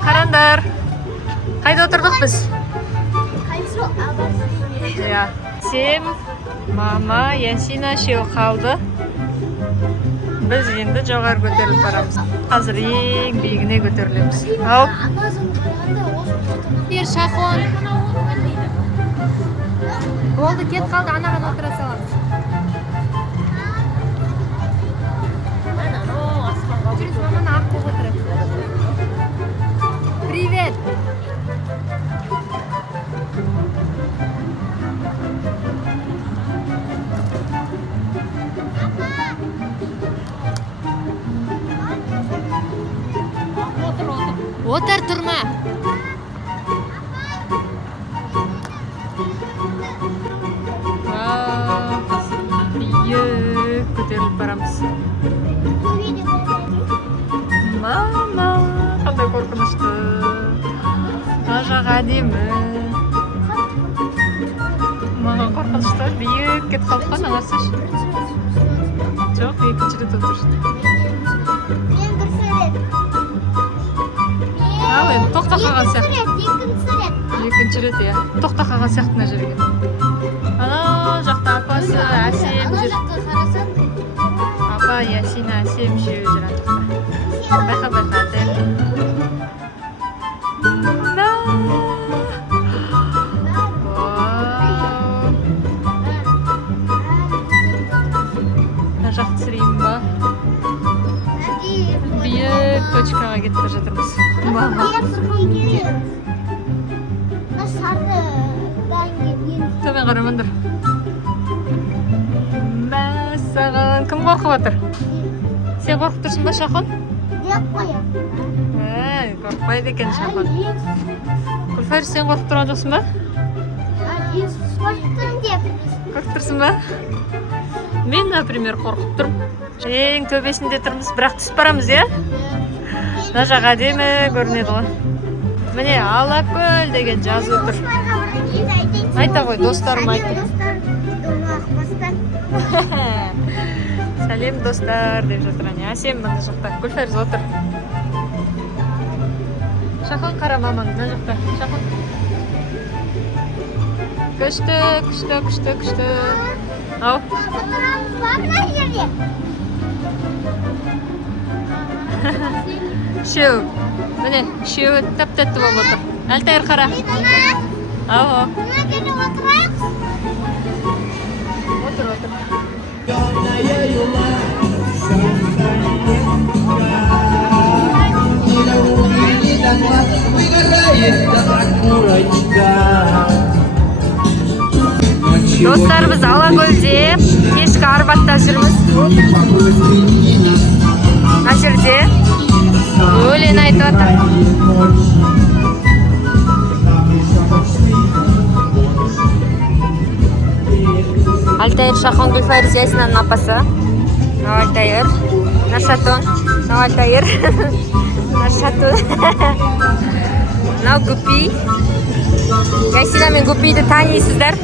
Қараңдар. Қайда отырдық біз? Иә. Сем, мама, Ясина шеу қалды. Біз енді жоғары көтеріліп барамыз. Қазір ең биігіне көтерілеміз. Ау. Шахон. Болды, кет қалды, анаған отыра саламыз. Жүріс, маманы ақ қол отырып. Привет! Отыр, тұрма. Биік көтеріліп барамыз. Мама, қандай қорқынышты. Жақ әдемі. Маған қорқынышты. Биік кетіп қалқан, аласыш. Жоқ, екінші рет отырышты. Ал, енді тоқта қалған сияқты. Екінші рет, иә. Тоқта қалған сияқты мына жерге. Анау жақта апасы әсем жүр. Апа, Ясина әсем шеу жүр аттықта. Байқа, әділ. Мына жақты түсірейін ба? Биік точкаға кетіп жатырмыз. Төмен қарамандар. Мәссаған, кім қорқып отыр? Сен қорқып тұрсың ба, Шахон? Қорқпайды екен, Шахон. Гүлфайр, сен қорқып тұрған жоқсың ба? Қорқып тұрсың ба? Мен, например, қорқып тұрмын. Ең төбесінде тұрмыз, бірақ түсіп барамыз, е? Мына жақ әдемі көрінеді ғой. Міне, Алакөл деген жазу тұр. Айта ғой, достарым айтты. Сәлем, достар, деп жатыр. Әсем мына жақта. Гүлфайр, отыр. Шахон, қара мамаң, мына жақта. Шахон. Күшті, күшті, күшті, күшті. Ау. Шеу. Міне, шеу тәп-тәтті болып отыр. Әлтайыр қара. Ау. Отыр, отыр. Достар, біз Алакөлде кешкі арбатта жүрміз. Мына жерде өлең айтып отыр. Алтайыр, Шахон, Гүлфайр, Ясинаның апасы. Алтайыр, Наршатон, Алтайыр, Наршатон. Мынау Гүпи. Ясина мен Гүпиді танисыздар.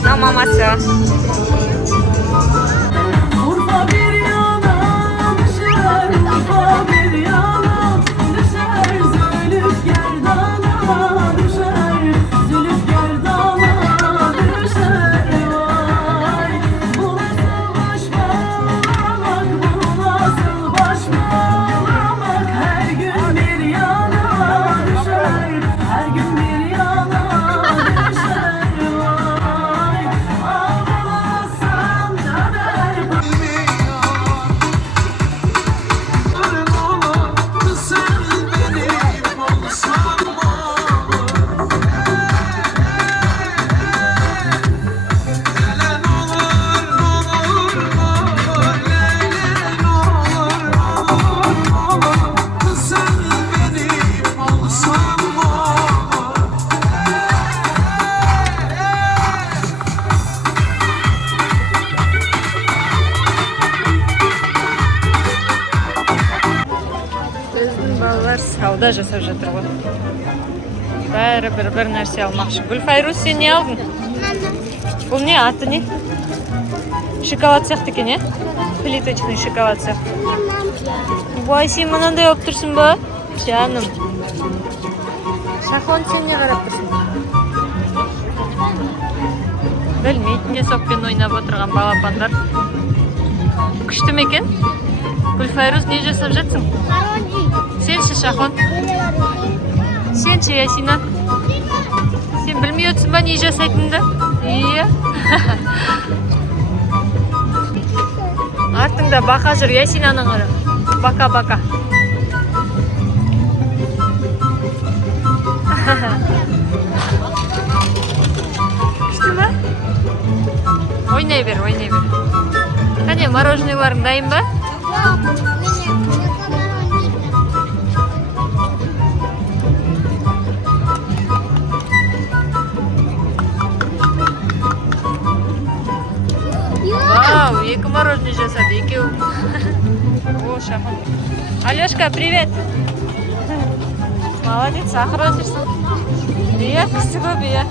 Мынау мамасы. Сауда жасап жатыр ғой. Бәрі бір нәрсе алмақшы. Гүлфайрус, сен не алдың? Бұл не? Аты не? Шоколад сияқты екен, е? плиточный шоколад сияқты. Ой, сен мынандай алып тұрсың ба? Жаным. Шахон, сен не қарап тұрсың? Білмейді, не соппен ойнап отырған балапандар. Күшті ме екен? Гүлфайруз, не жасап жатсың? Сен ше, Шахон? Сен ше, Ясина? Сен білмей отырсың ба, не жасайтынды? Иә. Артыңда бақа жүр, Ясинаның қара. Бака-бака. Күшті ма? Ойнай бер, ойнай бер. Қане, мороженыйларың дайын ба? Вау, екі мороженый жасады, екеу. О, Шахон. Алешка, привет. Молодец, ақыр өндірсің. Иә, кісі көп, иә.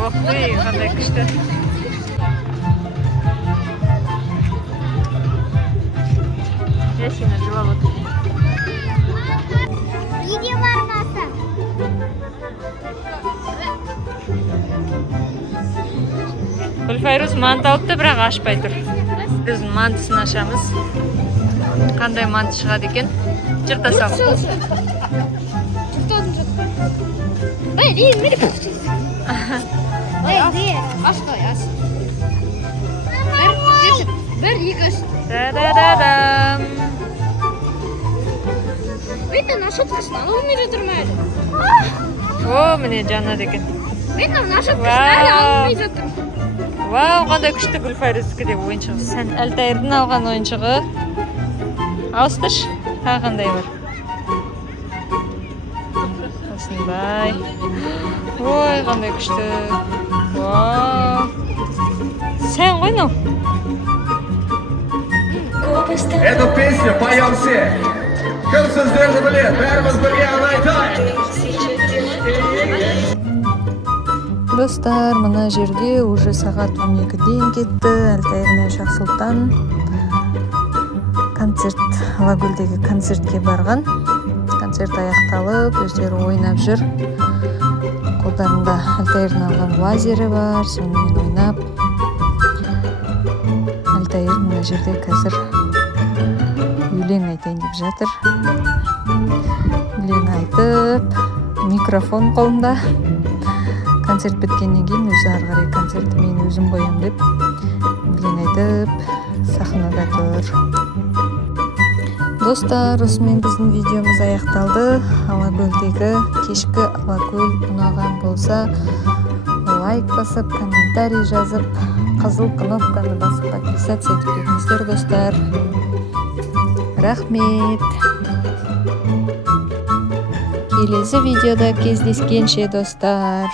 Ух ты, қандай күшті. Ясина жылап отыр. Видео бармаса. Гүлфайруз манты алыпты, бірақ ашпай тұр. Біз мантысын ашамыз. Қандай манты шығады екен? Жырта сал. Bir yıkış. Та-да-да-дам. Бейтін ашытқышын алылмай жатырмайды. О, міне жанады екен. Бейтін ашытқышын әлі алылмай жатыр. Вау, қандай күшті Гүлфайруздікі де ойыншығы. Сән Әлтайырдың алған ойыншығы. Ауыстырш, қандай бар. Осындай. Ой, қандай күшті. Вау. Сән ғой ну. Эту песню поем все. Кім сөздерді білет, бәріміз бірге ән айтайық. Достар, мына жерге уже сағат 12-ден кетті. Әлтайыр мен Шахсұлтан Алакөлдегі концертке барған. Концерт аяқталып, өздері ойнап жүр. Қолдарында Әлтайырдың алған лазері бар, сонымен ойнап. Әлтайыр мына жерде қазір өлең айтайын деп жатыр. Өлең айтып, микрофон қолында. Концерт біткеннен кейін өзі ары қарай концертті мен өзім қоям деп өлең айтып сахнада тұр. Достар, осымен біздің видеомыз аяқталды. Алакөлдегі кешкі Алакөл ұнаған болса, лайк басып, комментарий жазып, қызыл кнопканы басып подписаться етіп кетіңіздер, достар. Рахмет. Келесі видеода кездескенше, достар.